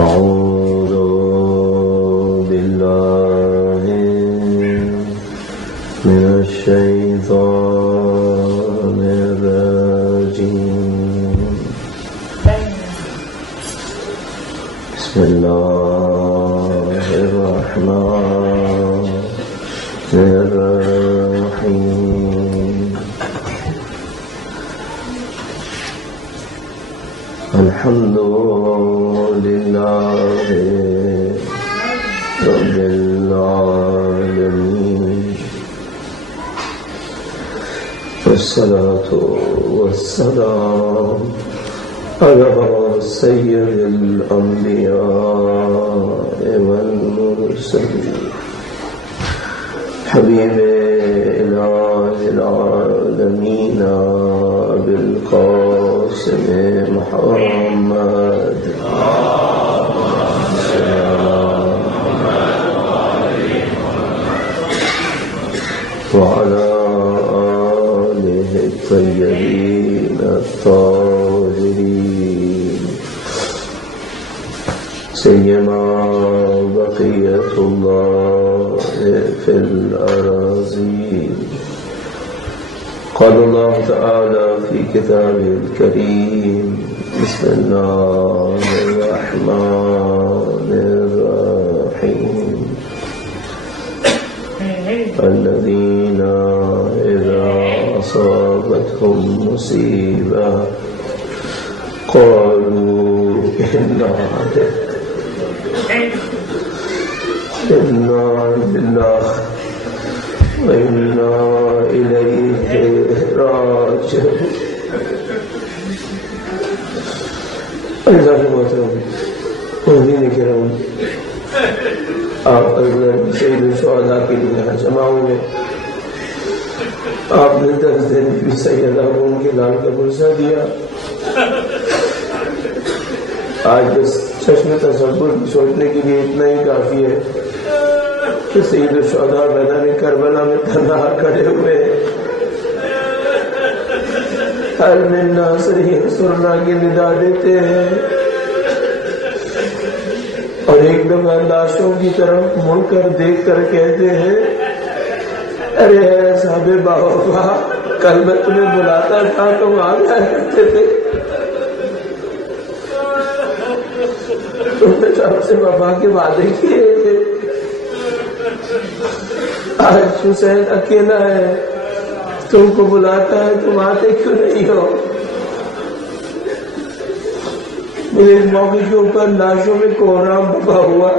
أعوذ بالله من الشيطان الرجيم. بسم الله الرحمن الرحيم. الحمد لله رب العالمين، والصلاة والسلام على سيد الأنبياء والمرسلين، حبيب إله العالمين أبي القاسم محمد وعلى آله الطيبين الطاهرين، سيما بقية الله في الأراضين. قال الله تعالى في كتابه الكريم: بسم الله الرحمن الرحيم. الذين إذا أصابتهم مصيبة قالوا إنا لله وإنا إليه راجعون. آپ شہید الشہداء کے لیے یہاں جمع ہوئے. آپ نے 10 دن بھی سید احمد کے لال کا گلسہ دیا. آج بس چشم تصور سوچنے کے لیے اتنا ہی کافی ہے کہ سید الشہداء میدان کربلا میں تنہا کھڑے ہوئے حل من ناصر انصرنا کی ندا دیتے ہیں، اور ایک دفعہ لاشوں کی طرف مڑ کر دیکھ کر کہتے ہیں: ارے صاحب باوفا، کل میں تمہیں بلاتا تھا تم آ جایا کرتے تھے، تم نے سب سے وفا کے وعدے کیے تھے. آج حسین اکیلا ہے، تم کو بلاتا ہے، تم آتے کیوں نہیں ہو؟ میرے موقع کے اوپر لاشوں میں کوہرام بپا ہوا،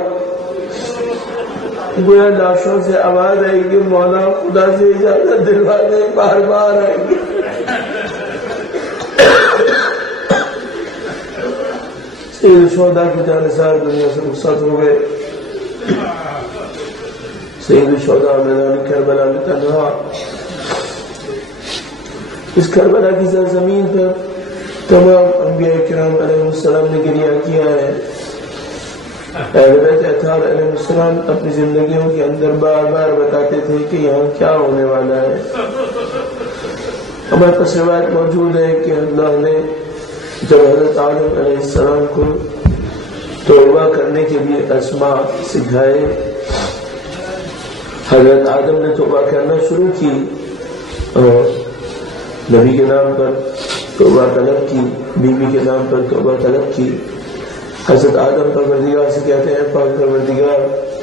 گویا لاشوں سے آواز آئے گی: مولا خدا سے اجازت دلوا دے، بار بار آئیں گے. سید الشہداء کی جانثار دنیا سے رخصت ہو گئے. سید الشہداء میدان کربلا میں تنہا. اس کربلا کی سرزمین پر تمام انبیاء کرام علیہ السلام نے گریہ کیا ہے. اہل بیت اطہار علیہ السلام اپنی زندگیوں کے اندر بار بار بتاتے تھے کہ یہاں کیا ہونے والا ہے. ہمارے پاس روایت موجود ہے کہ اللہ نے جب حضرت آدم علیہ السلام کو توبہ کرنے کے لیے اسماء سکھائے، حضرت آدم نے توبہ کرنا شروع کی اور نبی کے نام پر توبہ طلب کی، بیوی کے نام پر توبہ طلب کی. حضرت آدم پروردگار سے کہتے ہیں: پاک پروردگار،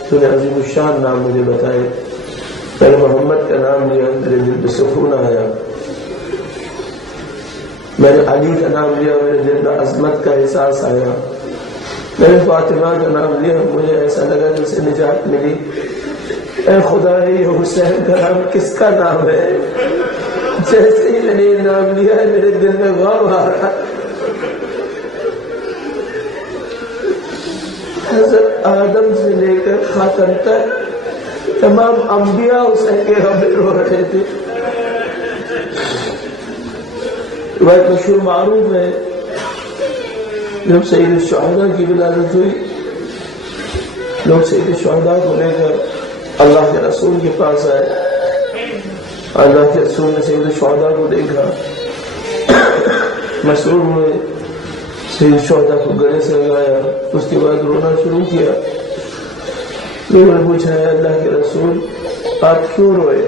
تو نے عظیم الشان نام مجھے بتائے، میں نے محمد کا نام لیا، میرے دل میں سکون آیا. میں نے علی کا نام لیا، میرے دل میں عظمت کا احساس آیا. میں نے فاطمہ کا نام لیا، مجھے ایسا لگا کہ اسے نجات ملی. اے خدا، یہ حسین کا نام کس کا نام ہے؟ جیسے ہی میں نے یہ نام لیا ہے میرے دل میں غم آ رہا. حضرت آدم سے لے کر خاتم تک تمام انبیاء حسین کے غم میں رو رہے تھے. روایت مشہور معروف ہے، جب سید الشہداء کی ولادت ہوئی، لوگ سید الشہداء کو لے کر اللہ کے رسول کے پاس آئے. اللہ کے رسول نے سید الشہداء کو دیکھا، مسرور ہوئے. پھر شہدا کو گلے سے لگایا، اس کے بعد رونا شروع کیا۔ لوگوں نے پوچھا ہے اللہ کے رسول آپ کیوں روئے؟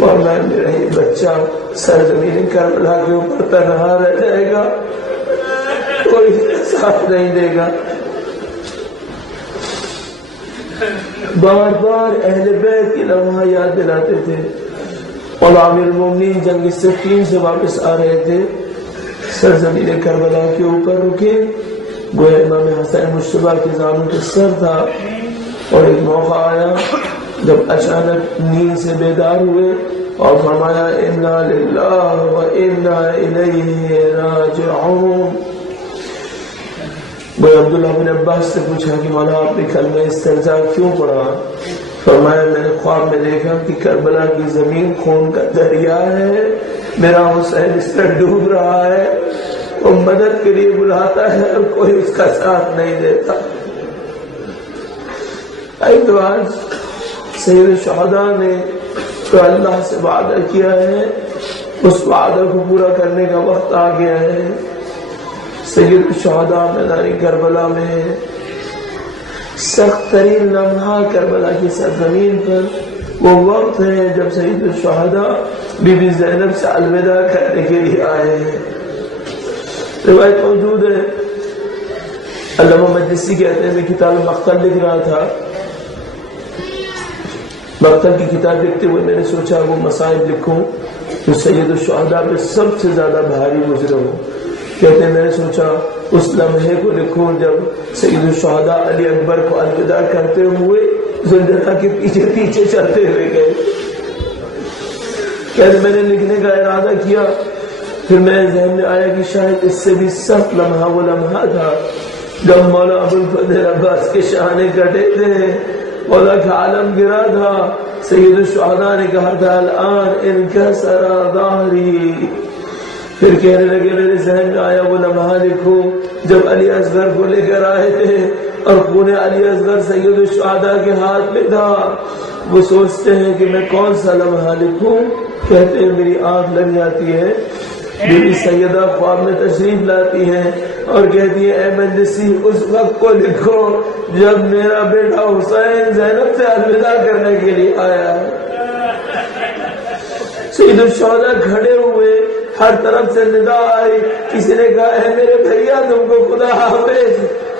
اور میں میرا یہ بچہ سرزمین کربلا کے اوپر تنہا رہ جائے گا، کوئی ساتھ نہیں دے گا۔ بار بار اہل بیت کی لمحہ یاد دلاتے تھے۔ اور امیر المومنین جنگ صفین سے واپس آ رہے تھے، سرزمین کربلا کے اوپر رکے، گویا امام حسین مجتبیٰ کے زانوں کے سر تھا، اور ایک موقع آیا جب اچانک نیند سے بیدار ہوئے اور فرمایا انا للہ و انا الیہ راجعون۔ وہ عبداللہ بن عباس سے پوچھا کہ مولا آپ نے کلمہ استرجاع کیوں پڑھا؟ فرمایا میں نے خواب میں دیکھا کہ کربلا کی زمین خون کا دریا ہے، میرا حسین اس پر ڈوب رہا ہے، وہ مدد کے لیے بلاتا ہے اور کوئی اس کا ساتھ نہیں دیتا۔ ایک تو آج سید الشہداء نے تو اللہ سے وعدہ کیا ہے، اس وعدہ کو پورا کرنے کا وقت آ گیا ہے۔ سید الشہداء میدان کربلا میں سخت ترین لمحہ کربلا کی سرزمین پر وہ وقت ہے جب سید الشہداء بی بی زینب سے الوداع کرنے کے لیے آئے ہیں۔ روایت موجود ہے، علامہ مجلسی کہتے ہیں میں کتاب مقتل لکھ رہا تھا، مقتل کی کتاب لکھتے ہوئے میں نے سوچا وہ مسائل لکھوں جو سید الشہداء پہ سب سے زیادہ بھاری گزرے ہوں۔ کہتے ہیں میں نے سوچا اس لمحے کو لکھوں جب سید الشہداء علی اکبر کو الوداع کرتے ہوئے زلزلہ کے پیچھے پیچھے چلتے ہوئے گئے۔ کہتے میں نے لکھنے کا ارادہ کیا، پھر میرے ذہن میں آیا کہ شاید اس سے بھی سخت لمحہ وہ لمحہ تھا جب مولا ابوالفضل عباس کے شانے کٹے تھے، مولا کا عالم گرا تھا، سید الشہداء نے کہا تھا الان انکسر ظہری۔ پھر کہنے لگے میرے ذہن میں آیا وہ لمحہ لکھو جب علی اصغر کو لے کر آئے تھے اور خون علی اصغر سید الشہداء کے ہاتھ میں تھا۔ وہ سوچتے ہیں کہ میں کون سا لمحہ لکھوں، کہتے ہیں میری آنکھ لگ جاتی ہے۔ بی بی سیدہ خواب میں تشریف لاتی ہیں اور کہتی ہے اے مجلسی اس وقت کو لکھو جب میرا بیٹا حسین زینب سے الوداع کرنے کے لیے آیا ہے۔ سید الشہداء کھڑے ہوئے، ہر طرف سے ندا آئی، کسی نے کہا ہے میرے بھیا تم کو خدا حافظ،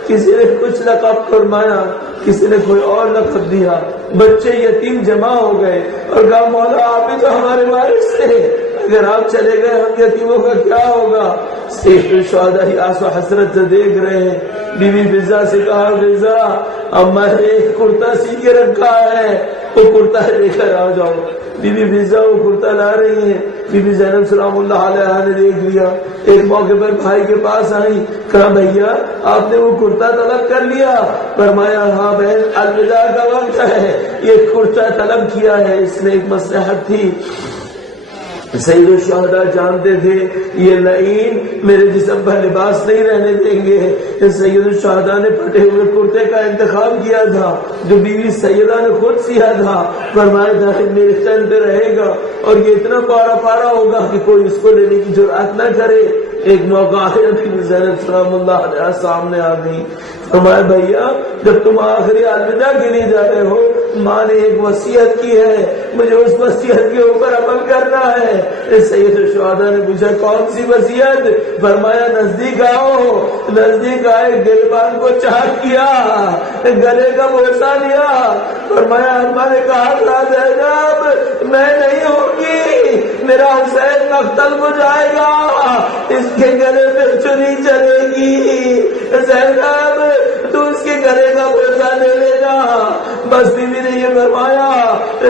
کسی نے کچھ لقب فرمایا، کسی نے کوئی اور لقب دیا، بچے یتیم جمع ہو گئے اور کہا مولا آپ ہی تو ہمارے وارث تھے، اگر آپ چلے گئے ہم یتیموں کا کیا ہوگا؟ سید الشہداء ہی آس و حسرت سے دیکھ رہے ہیں۔ بی بی فضا سے کہا فضا اب میں نے ایک کرتا سی کے رکھا ہے، وہ کرتا لے کر آ جاؤ۔ بی بی فضا وہ کرتا لا رہی ہیں، بی بی زینب سلام اللہ علیہا نے دیکھ لیا، ایک موقع پر بھائی کے پاس آئی، کہا بھیا آپ نے وہ کرتا طلب کر لیا؟ فرمایا ہاں بہن الوداع کا وقت ہے، یہ کرتا طلب کیا ہے۔ اس میں ایک مصلحت تھی، سید الشہداء جانتے تھے یہ لعین میرے جسم پر لباس نہیں رہنے دیں گے۔ سید الشہداء نے پھٹے ہوئے کرتے کا انتخاب کیا تھا جو بیوی سیدہ نے خود سیا تھا، فرمایا تھا میرے تن پہ رہے گا اور یہ اتنا پارا پارا ہوگا کہ کوئی اس کو لینے کی جرأت نہ کرے۔ ایک موقع آخر بی زینب سلام اللہ علیہ سامنے آ گئی، فرمایا بھیا جب تم آخری الوداع کے لیے جا رہے ہو ماں نے ایک وصیت کی ہے، مجھے اس وصیت کے اوپر عمل کرنا ہے۔ سید الشہداء نے پوچھا کون سی وصیت؟ فرمایا نزدیک آؤ۔ نزدیک آئے، گریبان کو چاک کیا، گلے کا بوسہ لیا، فرمایا اماں نے کہا تھا زینب میں نہیں ہوگی، میرا حسین مقتل کو جائے گا، اس کے گلے پہ چنی چلے گی، زینب تو اس کے گلے کا بوسہ لے لینا۔ بس بیوی نے یہ فرمایا۔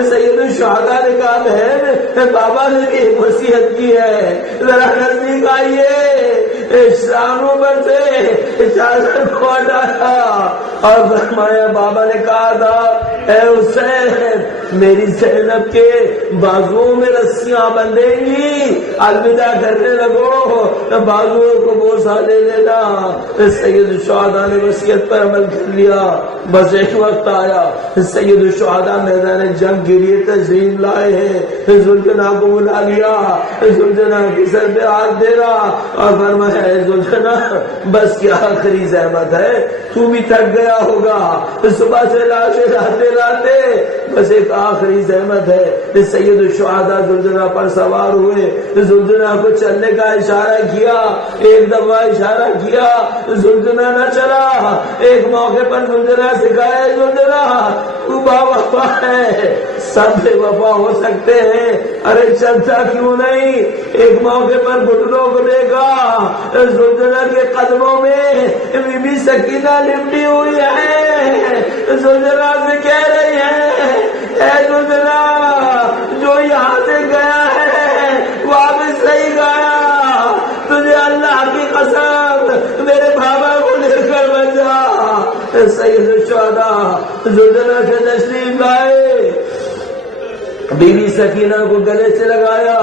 سید الشہداء نے کہا بہن بابا نے بھی ایک وصیت کی ہے، ذرا نزدیک آئیے۔ شانوں پر سے چادر کو ہٹایا اور فرمایا بابا نے کہا تھا اے حسین میری زینب کے بازوؤں میں رسیاں بندھیں گی، الوداع کرنے لگو، بازوؤں کو بوسہ لے لینا۔ سید الشہداء نے وصیت پر عمل کر لیا۔ بس ایک وقت آیا سید الشہداء میدان جنگ کے لیے تشریف لائے ہیں، زلجنا کو بلا لیا، زلجنا کے سر پہ ہاتھ دے رہا اور فرمایا اے زلجنا بس کی آخری زحمت ہے، تو بھی تھک گیا ہوگا صبح سے لاشیں لاتے لاتے، بس ایک آخری زحمت ہے۔ سید الشہداء زلجنا پر سوار ہوئے، زلجنا کو چلنے کا اشارہ کیا، ایک دفعہ اشارہ کیا، زلجنا نہ چلا۔ ایک موقع پر زلجنا سے کہا ہے زلجنا تو با وفا ہے، سب بے وفا ہو سکتے ہیں، ارے چلتا کیوں نہیں؟ ایک موقع پر گھٹنوں کو دیکھا، زلجنا کے قدموں میں بی بی سکینہ لپٹی ہوئی ہے، زلجنا سے کہہ رہی ہے اے زلجنا جو یہاں سے گیا ہے واپس نہیں گیا، تجھے اللہ کی قسم میرے بابا کو لے کر بچا۔ سید الشہداء زلجنا سے تشریف لائے، بی بی سکینہ کو گلے سے لگایا،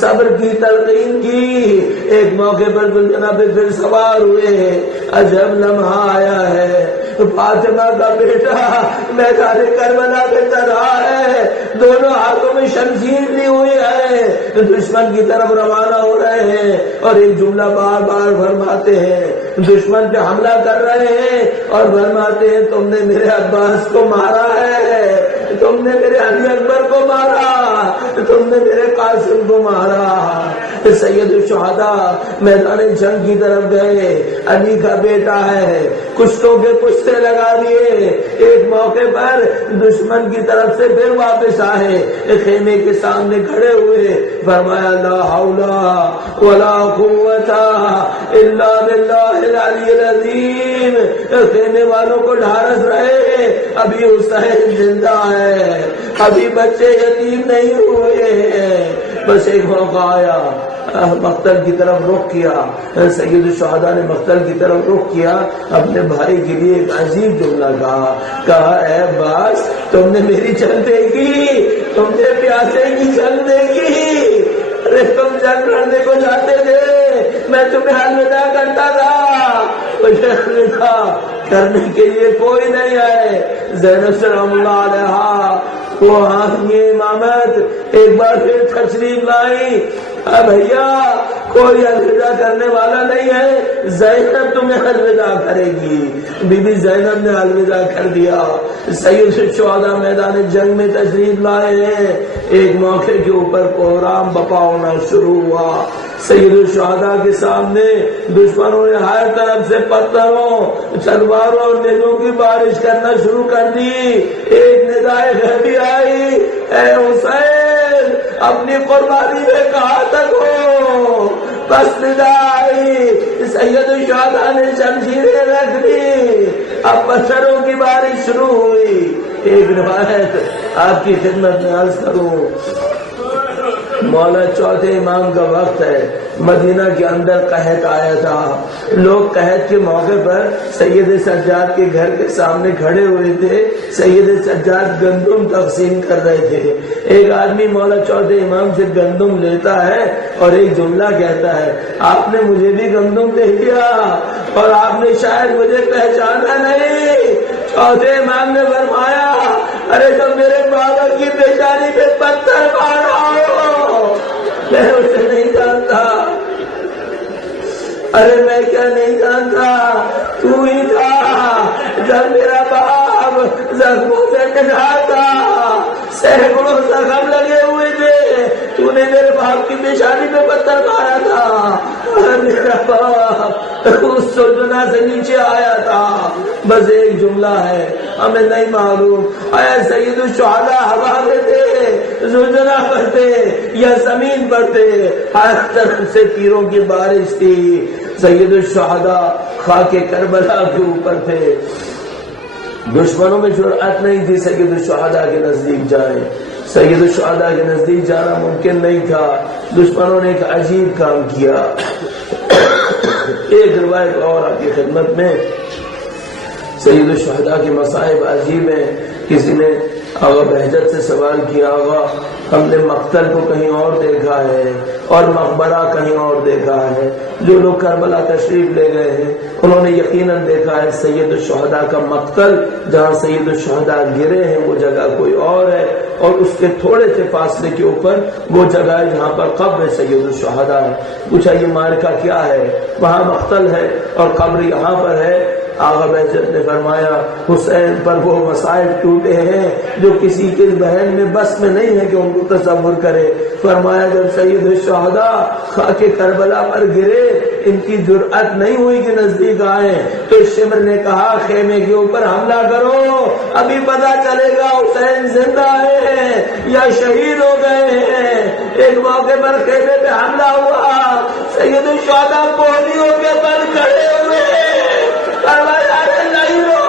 صبر کی تلقین کی۔ ایک موقع پر زلجنا پہ پھر سوار ہوئے، عجب لمحہ آیا ہے، فاطمہ کا بیٹا میدان کربلا پہ چڑھا ہے، دونوں ہاتھوں میں شمشیر لی ہوئی ہے، دشمن کی طرف روانہ ہو رہے ہیں، اور ایک جملہ بار بار فرماتے ہیں، دشمن پہ حملہ کر رہے ہیں اور فرماتے ہیں تم نے میرے عباس کو مارا ہے، تم نے میرے علی اکبر کو مارا، تم نے میرے قاسم کو مارا۔ سید الشہداء میدان جنگ کی طرف گئے، علی کا بیٹا ہے، کشتوں کے کشتے لگا دیے۔ ایک موقع پر دشمن کی طرف سے پھر واپس آئے، خیمے کے سامنے کھڑے ہوئے، فرمایا لا حول ولا قوت الا باللہ العلی العظیم۔ خیمے والوں کو ڈھارس رہے، ابھی حسین زندہ ہے، ابھی بچے یتیم نہیں ہوئے ہیں۔ بس ایک موقع آیا، مقتل کی طرف رخ کیا، سید الشہداء نے مقتل کی طرف رخ کیا، اپنے بھائی کے لیے ایک عجیب جملہ کہا اے عباس تم نے میری جان دیکھی، تم نے پیاسے کی جان دیکھی، ارے تم جنگ لڑنے کو جاتے تھے، میں تمہیں الوداع کرتا تھا، مجھے الوداع کرنے کے لیے کوئی نہیں آئے۔ زینب سلام اللہ علیہا وہ یہ امامت ایک بار پھر تشریف لائی، بھیا کوئی الوداع کرنے والا نہیں ہے، زینب تمہیں الوداع کرے گی۔ بی بی زینب نے الوداع کر دیا۔ سید الشہداء میدان جنگ میں تشریف لائے ہیں، ایک موقع کے اوپر کوہرام بپا ہونا شروع ہوا۔ سید الشہداء کے سامنے دشمنوں نے ہر طرف سے پتھروں، تلواروں اور نیزوں کی بارش کرنا شروع کر دی۔ ایک ندائے غیبی آئی، اے حسین اپنی قربانی میں کہاں تک ہو؟ بس ندا آئی، سید الشہداء نے شمشیریں رکھ دی، اب پتھروں کی بارش شروع ہوئی۔ ایک روایت آپ کی خدمت میں عرض کروں، مولا چوتھے امام کا وقت ہے، مدینہ کے اندر قحط آیا تھا، لوگ قحط کے موقع پر سید سجاد کے گھر کے سامنے کھڑے ہوئے تھے، سید سجاد گندم تقسیم کر رہے تھے۔ ایک آدمی مولا چوتھے امام سے گندم لیتا ہے اور ایک جملہ کہتا ہے آپ نے مجھے بھی گندم دے دیا اور آپ نے شاید مجھے پہچانا نہیں۔ چوتھے امام نے فرمایا ارے تم میرے بابا کی پیشانی پہ پتھر مارا ہو، میں اسے نہیں جانتا۔ ارے میں کیا نہیں جانتا، تو ہی تھا جب میرا باپ زخموں سے کٹا تھا، سینکڑوں زخم لگے ہوئے تھے، تو نے میرے باپ کی پیشانی پہ پتھر مارا تھا، میرا باپ اس سلطنہ سے نیچے آیا تھا۔ بس ایک جملہ ہے ہمیں نہیں معلوم آیا سید الشہداء ہوا میں تھے، زلزلہ پر تھے یا زمین پر تھے، ہر طرف سے تیروں کی بارش تھی۔ سید الشہداء خاک کربلا کے اوپر تھے، دشمنوں میں جرأت نہیں تھی سید الشہداء کے نزدیک جائیں، سید الشہداء کے نزدیک جانا ممکن نہیں تھا۔ دشمنوں نے ایک عجیب کام کیا۔ ایک روایت اور آپ کی خدمت میں، سید الشہداء کے مصائب عجیب ہیں، کسی نے آغا بہجت سے سوال کیا، آغا ہم نے مقتل کو کہیں اور دیکھا ہے اور مقبرہ کہیں اور دیکھا ہے، جو لوگ کربلا تشریف لے گئے ہیں انہوں نے یقیناً دیکھا ہے سید الشہداء کا مقتل، جہاں سید الشہداء گرے ہیں وہ جگہ کوئی اور ہے، اور اس کے تھوڑے سے فاصلے کے اوپر وہ جگہ ہے جہاں پر قبر سید الشہداء ہے۔ پوچھا یہ معرکہ کیا ہے؟ وہاں مقتل ہے اور قبر یہاں پر ہے۔ آغا بہجت نے فرمایا حسین پر وہ مسائل ٹوٹے ہیں جو کسی کے ذہن میں بس میں نہیں ہے کہ ان کو تصور کرے۔ فرمایا جب سید الشہداء خاک کربلا پر گرے ان کی جرأت نہیں ہوئی کہ نزدیک آئے، تو شمر نے کہا خیمے کے اوپر حملہ کرو، ابھی پتا چلے گا حسین زندہ ہے یا شہید ہو گئے ہیں۔ ایک موقع پر خیمے پہ حملہ ہوا، سید الشہداء پولیوں کے پر کھڑے ہوئے، نہیں ہو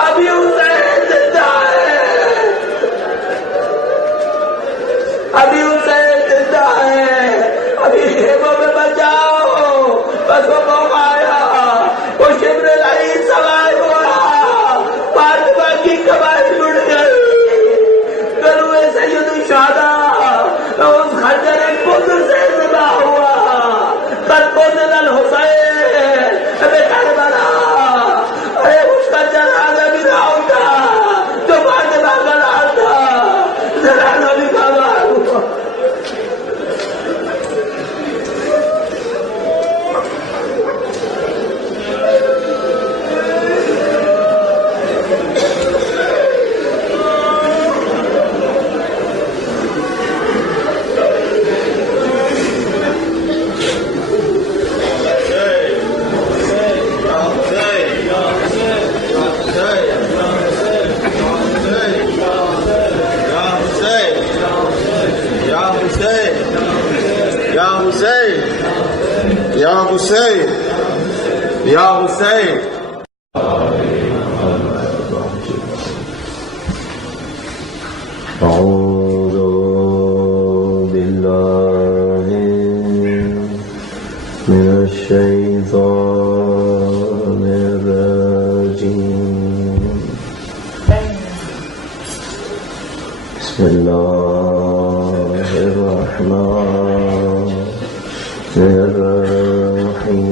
ابھی حسین زندہ ہے، ابھی حسین زندہ ہے، ابھی خیموں میں بچاؤ۔ بس وہ موقع آیا، وہ شبر العلی سوار ہوا، فاطمہ کی کمائی اڑ گئی، گروے سید الشہداء اس خنجر قدر سے زدہ ہوا، قد قتل الحسین بکربلا۔ ارے اس کا جنازہ بھی نہ اٹھا جو فاطمہ کا لال تھا، جنازہ بھی کبار ہوا۔ یا حسین، یا حسین۔ اعوذ باللہ من الشیطان الرجیم، بسم اللہ الرحمن الرحیم۔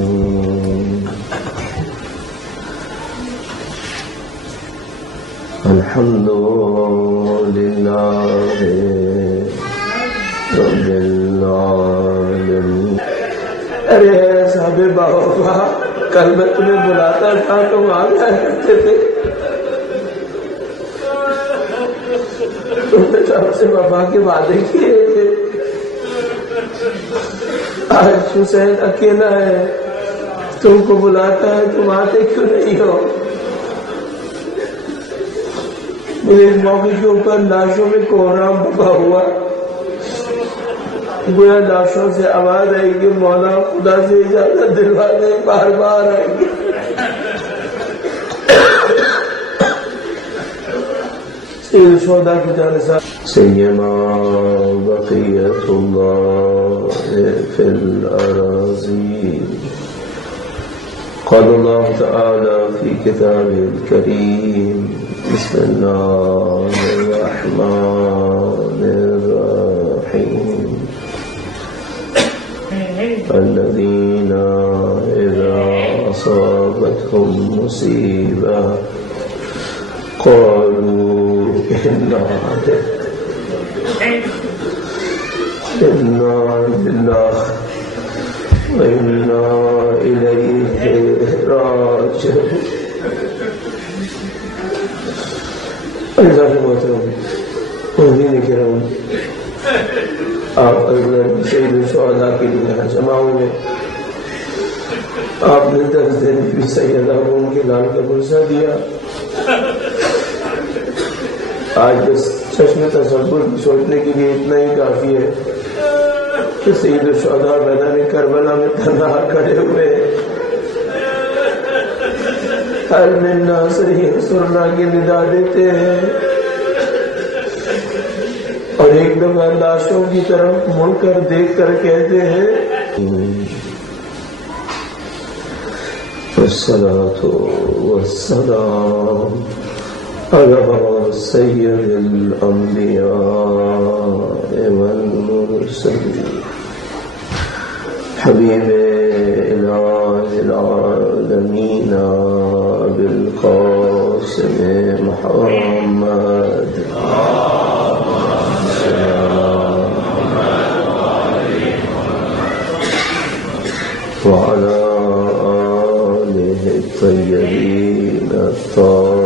الحمد للہ رب العالمین۔ ارے صاحب بابا، کل میں تمہیں بلاتا تھا تم آ جایا کرتے تھے، تم نے سب سے وفا کے وعدے کیے تھے، آج حسین اکیلا ہے، تم کو بلاتا ہے تم آتے کیوں نہیں ہو؟ مجھے اس موقع کے اوپر لاشوں میں کوہرام بپا ہوا، گویا لاشوں سے آواز آئے گی مولا خدا سے اجازت دلوا دے، بار بار آئے گی۔ سید الشہداء کی جانب سیما بقیت اللہ فی الاراضی، قال اللہ تعالی فی کتاب الکریم، بسم اللہ الرحمن الرحیم، الذین اذا اصابتهم مصیبہ قالوا انا للہ وإنا إلیہ راجعون۔ آپ سید الشہداء کے لیے یہاں جمع ہوئے، آپ نے 10 دن بھی سیدہ روم کے لال کا گلسہ دیا۔ آج بس چشم تصور سوچنے کے لیے اتنا ہی کافی ہے کہ سید الشہداء میدان کربلا میں تنہا کھڑے ہوئے، ہر من ناصر ینصرنا کی ندا دیتے ہیں، اور ایک دفعہ لاشوں کی طرف مڑ کر دیکھ کر کہتے ہیں والصلاة والسلام على سيد الأنبياء والمرسلين حبيب إله العالمين بالقاسم محمد وعلى آله الطيبين الطاهرين